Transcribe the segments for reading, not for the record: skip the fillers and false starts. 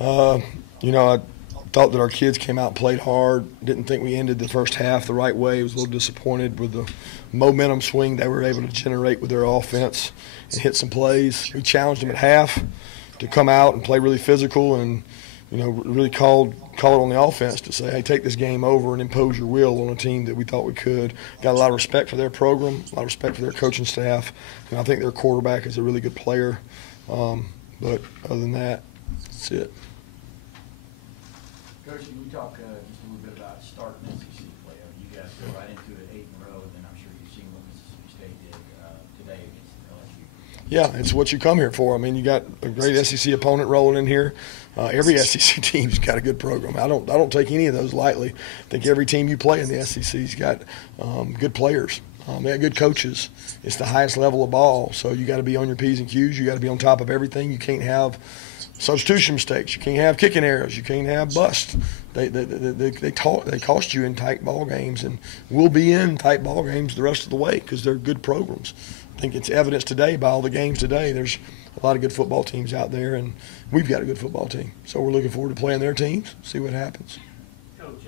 You know, I thought that our kids came out and played hard. Didn't think we ended the first half the right way. Was a little disappointed with the momentum swing they were able to generate with their offense and hit some plays. We challenged them at half to come out and play really physical and, you know, really called it on the offense to say, hey, take this game over and impose your will on a team that we thought we could. Got a lot of respect for their program, a lot of respect for their coaching staff, and I think their quarterback is a really good player. But other than that, that's it. Coach, can we talk just a little bit about starting SEC play? You guys go right into it 8 in a row, and then I'm sure you've seen what Mississippi State did today against LSU. Yeah, it's what you come here for. I mean, you got a great SEC opponent rolling in here. Every SEC team's got a good program. I don't take any of those lightly. I think every team you play in the SEC's got good players. They got good coaches. It's the highest level of ball, so you got to be on your P's and Q's. You got to be on top of everything. You can't have substitution mistakes. You can't have kicking errors. You can't have busts. They cost you in tight ball games, and we'll be in tight ball games the rest of the way because they're good programs. I think it's evidenced today by all the games today. There's a lot of good football teams out there, and we've got a good football team. So we're looking forward to playing their teams, see what happens. Coach,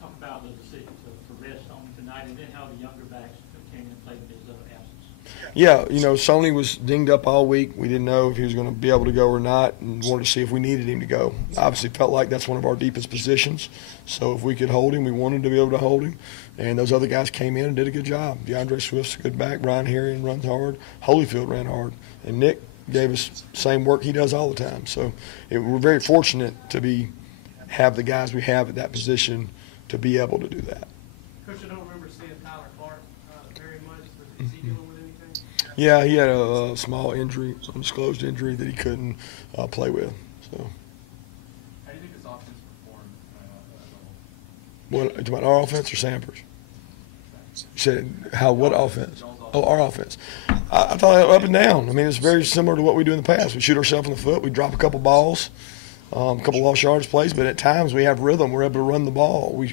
talk about the decision to rest on tonight, and then how the younger backs came in and played in his absence. Yeah, you know, Sony was dinged up all week. We didn't know if he was going to be able to go or not, and wanted to see if we needed him to go. Obviously felt like that's one of our deepest positions. So if we could hold him, we wanted to be able to hold him. And those other guys came in and did a good job. DeAndre Swift's a good back. Brian Herring runs hard. Holyfield ran hard. And Nick gave us the same work he does all the time. So we're very fortunate to have the guys we have at that position to be able to do that. Coach, I don't remember seeing Tyler Clark very much. Is he dealing with anything? Yeah, he had a small injury, undisclosed injury that he couldn't play with. So. How do you think this offense performed as a whole? What, about our offense or Samford's? You said what offense? Oh, our offense. I thought up and down. I mean, it's very similar to what we do in the past. We shoot ourselves in the foot. We drop a couple balls, a couple lost yards plays, but at times we have rhythm. We're able to run the ball. We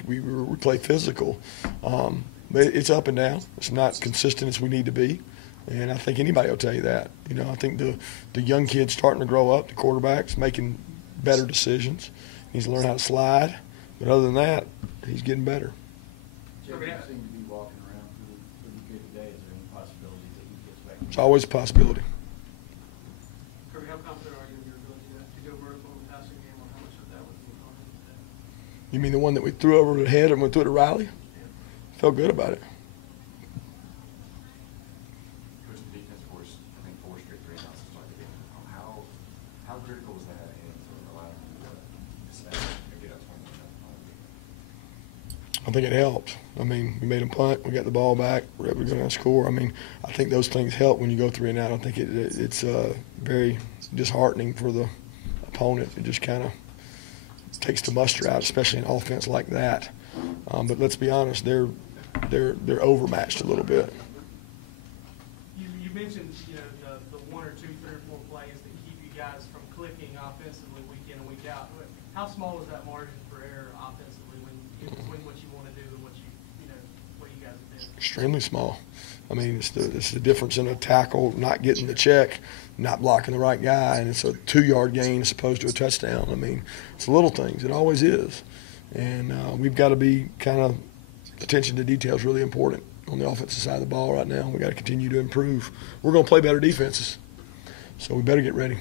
play physical. But it's up and down. It's not consistent as we need to be. And I think anybody will tell you that. You know, I think the young kid's starting to grow up, the quarterback's making better decisions. He's learned how to slide. But other than that, he's getting better. Jacob seemed to be walking around pretty good today. Is there any possibilities that he gets back? It's always a possibility. Kirby, how confident are you in your ability to go vertical in the passing game, or how much of that was being on him today? You mean the one that we threw over the head and we threw it to Riley? Yeah. Felt good about it. Coach, the defense, of course, I think 4 straight 3 and outs to start the game. How critical was that in sort of allowing you to snap and get up 20 I think it helped. I mean, we made them punt. We got the ball back. We're able to go down and score. I mean, I think those things help when you go 3 and out. I think it's very disheartening for the opponent. It just kind of takes the muster out, especially in offense like that. But let's be honest, they're overmatched a little bit. You mentioned, you know, the 1 or 2, 3 or 4 plays that keep you guys from clicking offensively week in and week out. How small is that margin for error offensively between what you want to do and what you guys have been? Extremely small. I mean, it's the difference in a tackle, not getting the check, not blocking the right guy, and it's a 2-yard gain as opposed to a touchdown. I mean, it's little things. It always is. And we've got to be kind of attention to detail is really important on the offensive side of the ball right now. We've got to continue to improve. We're going to play better defenses, so we better get ready.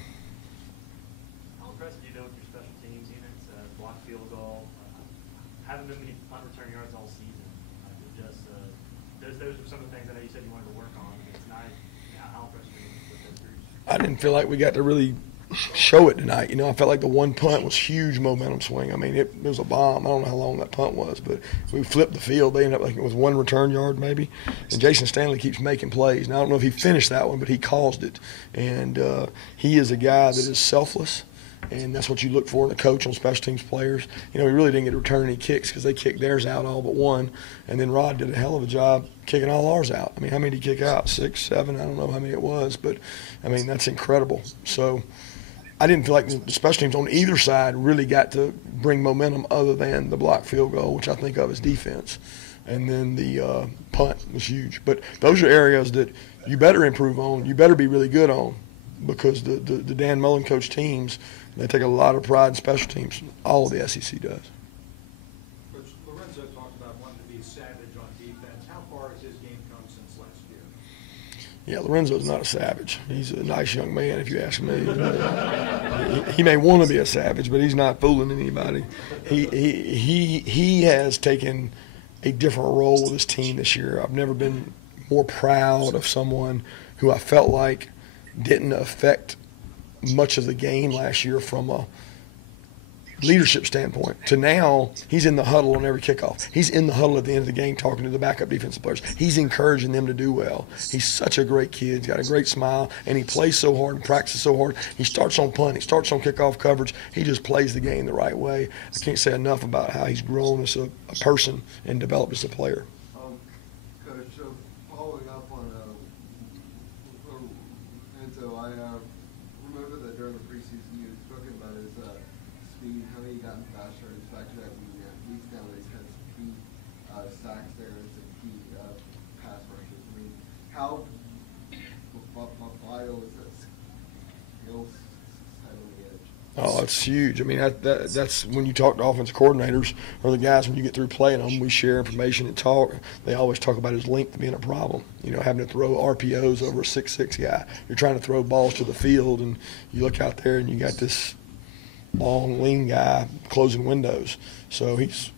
How impressed are you with your special teams units? Blocked field goal. Haven't been many punt return yards all season. Those are some of the things I know you said you wanted to work on tonight. How impressed are you with those groups? I didn't feel like we got to really show it tonight. You know, I felt like the one punt was huge momentum swing. I mean, it was a bomb. I don't know how long that punt was, but we flipped the field. They ended up like it was 1 return yard maybe. And Jason Stanley keeps making plays. Now, I don't know if he finished that one, but he caused it. And he is a guy that is selfless. And that's what you look for in a coach on special teams players. You know, he really didn't get to return any kicks because they kicked theirs out all but 1. And then Rod did a hell of a job kicking all ours out. I mean, how many did he kick out? 6, 7? I don't know how many it was. But, I mean, that's incredible. So I didn't feel like the special teams on either side really got to bring momentum other than the block field goal, which I think of as defense. And then the punt was huge. But those are areas that you better improve on. You better be really good on. because the Dan Mullen coach teams, they take a lot of pride in special teams. All of the SEC does. Coach Lorenzo talked about wanting to be savage on defense. How far has his game come since last year? Yeah, Lorenzo's not a savage. He's a nice young man, if you ask me. He may want to be a savage, but he's not fooling anybody. He has taken a different role with his team this year. I've never been more proud of someone who I felt like didn't affect much of the game last year from a leadership standpoint to now he's in the huddle on every kickoff. He's in the huddle at the end of the game talking to the backup defensive players. He's encouraging them to do well. He's such a great kid. He's got a great smile, and he plays so hard and practices so hard. He starts on punt. He starts on kickoff coverage. He just plays the game the right way. I can't say enough about how he's grown as a person and developed as a player. Coach, so following up on Lorenzo, I remember that during the preseason you had spoken about his speed, how he gotten faster, and the fact that weeks now that he's had some key sacks there and some key pass rushes. I mean, how vital is that skill set on the edge? Oh, it's huge. I mean, that's when you talk to offensive coordinators or the guys when you get through playing them, we share information and talk. They always talk about his length being a problem. You know, having to throw RPOs over a 6'6" guy. You're trying to throw balls to the field, and you look out there and you got this long, lean guy closing windows. So he's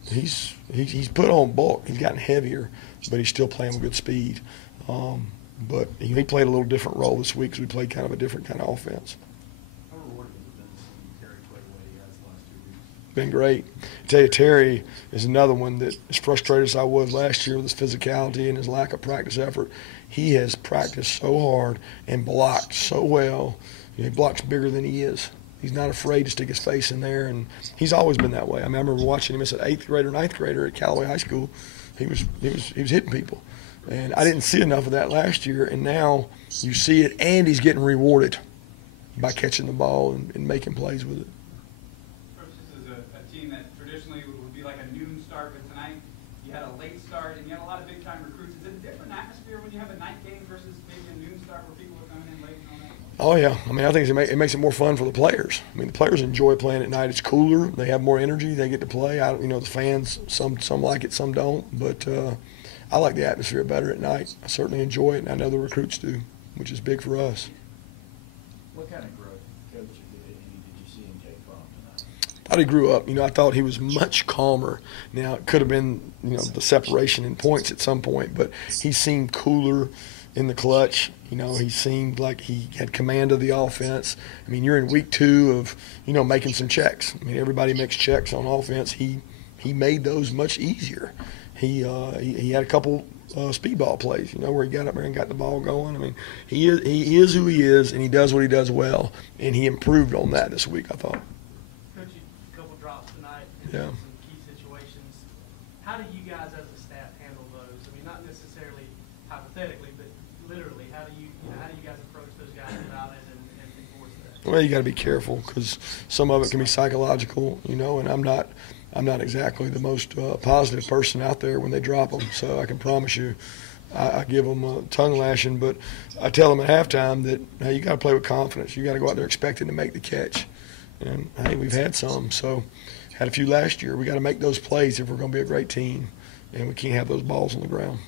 put on bulk. He's gotten heavier, but he's still playing with good speed. But he played a little different role this week because we played kind of a different kind of offense. How rewarding has it been to see Terry play the way he has the last 2 weeks? Been great. I tell you, Terry is another one that, as frustrated as I was last year with his physicality and his lack of practice effort, he has practiced so hard and blocked so well. You know, he blocks bigger than he is. He's not afraid to stick his face in there, and he's always been that way. I mean, I remember watching him as an 8th grader, 9th grader at Callaway High School. He was hitting people, and I didn't see enough of that last year. And now you see it, and he's getting rewarded by catching the ball and making plays with it. Coach, this is a team that traditionally would be like a noon start, but tonight you had a late start and you had a lot of big-time recruits. Is it a different atmosphere when you have a night game versus maybe a noon start where people are coming in late and all that? Oh, yeah. I mean, I think it makes it more fun for the players. I mean, the players enjoy playing at night. It's cooler. They have more energy. They get to play. The fans, some like it, some don't. But I like the atmosphere better at night. I certainly enjoy it, and I know the recruits do, which is big for us. What kind of growth, Coach, did you see in Jake Fromm tonight? I thought he grew up. I thought he was much calmer. Now, it could have been, the separation in points at some point, but he seemed cooler in the clutch. He seemed like he had command of the offense. I mean, you're in week 2 of, making some checks. I mean, everybody makes checks on offense. He made those much easier. He had a couple speedball plays, where he got up there and got the ball going. I mean, he is who he is, and he does what he does well, and he improved on that this week, I thought. Coach, a couple drops tonight in Yeah. some key situations. How do you guys as a staff handle those? I mean, not necessarily hypothetically, but literally, how do you guys approach those guys about it and enforce that? Well, you got to be careful because some of it can be psychological, and I'm not exactly the most positive person out there when they drop them. So I can promise you, I give them a tongue lashing, but I tell them at halftime that, hey, you got to play with confidence. You got to go out there expecting to make the catch. And hey, we've had some, so had a few last year. We got to make those plays if we're going to be a great team, and we can't have those balls on the ground.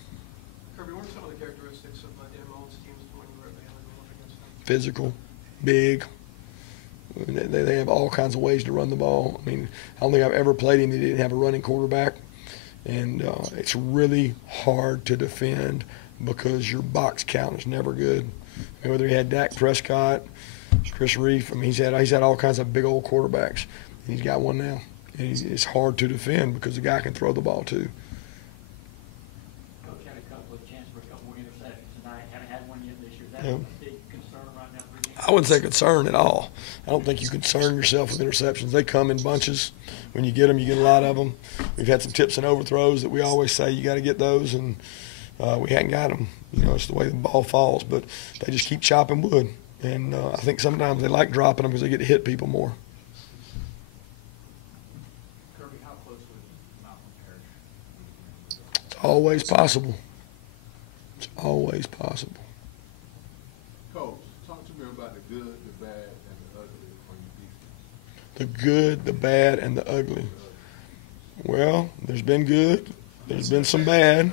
Kirby, what are some of the characteristics of Dan Mullen's teams when you were at Baylor going up against them? Physical, big. They have all kinds of ways to run the ball. I mean, I don't think I've ever played him that didn't have a running quarterback. And it's really hard to defend because your box count is never good. I mean, whether he had Dak Prescott, Chris Reef, I mean, he's had all kinds of big old quarterbacks. And he's got one now. And it's hard to defend because the guy can throw the ball too. Coach had a couple of chances for a couple more interceptions tonight. Haven't had one yet this year. Is that Yeah. a big concern right now for you? I wouldn't say concern at all. I don't think you concern yourself with interceptions. They come in bunches. When you get them, you get a lot of them. We've had some tips and overthrows that we always say you got to get those, and we hadn't got them. It's the way the ball falls, but they just keep chopping wood. And I think sometimes they like dropping them because they get to hit people more. Kirby, how close would Malcolm Parrish? It's always possible. It's always possible. Coach, talk to me about the good the good, the bad, and the ugly. Well, there's been good. There's been some bad.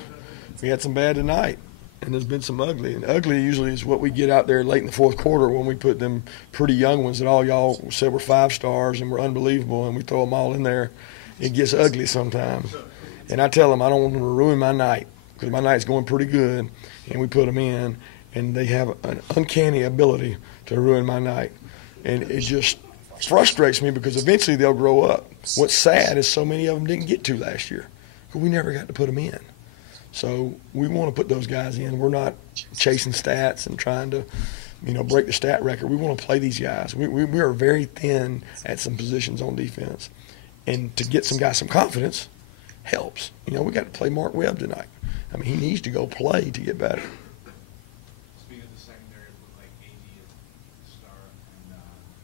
We had some bad tonight, and there's been some ugly. And ugly usually is what we get out there late in the fourth quarter when we put them pretty young ones that all y'all said were 5 stars and were unbelievable, and we throw them all in there. It gets ugly sometimes. And I tell them I don't want them to ruin my night because my night's going pretty good, and we put them in, and they have an uncanny ability to ruin my night. And it just frustrates me because eventually they'll grow up. What's sad is so many of them didn't get to last year because we never got to put them in. So we want to put those guys in. We're not chasing stats and trying to, break the stat record. We want to play these guys. We are very thin at some positions on defense. And to get some guys some confidence helps. We got to play Mark Webb tonight. I mean, he needs to go play to get better. Speaking of the secondary, it looked like AD at star and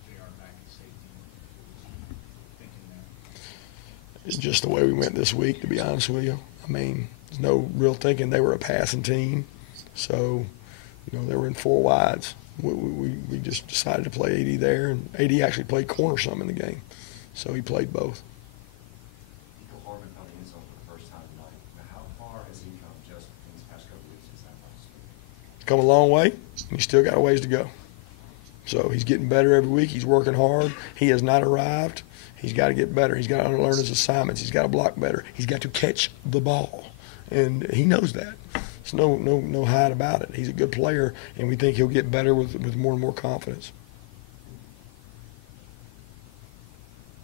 JR back at safety. Thinking that. It's just the way we went this week, to be honest with you. I mean, there's no real thinking. They were a passing team. So, they were in 4 wides. We just decided to play AD there, and AD actually played corner some in the game. So he played both. Nico Hardman found the end zone for the first time tonight. Now, how far has he come just in these past couple weeks since that last week? Come a long way. He's still got a ways to go. So he's getting better every week. He's working hard. He has not arrived. He's got to get better. He's got to learn his assignments. He's got to block better. He's got to catch the ball. And he knows that. There's no hide about it. He's a good player, and we think he'll get better with more and more confidence.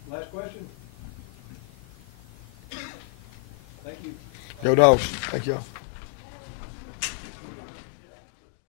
Last question? Thank you. Go Dogs. Thank y'all.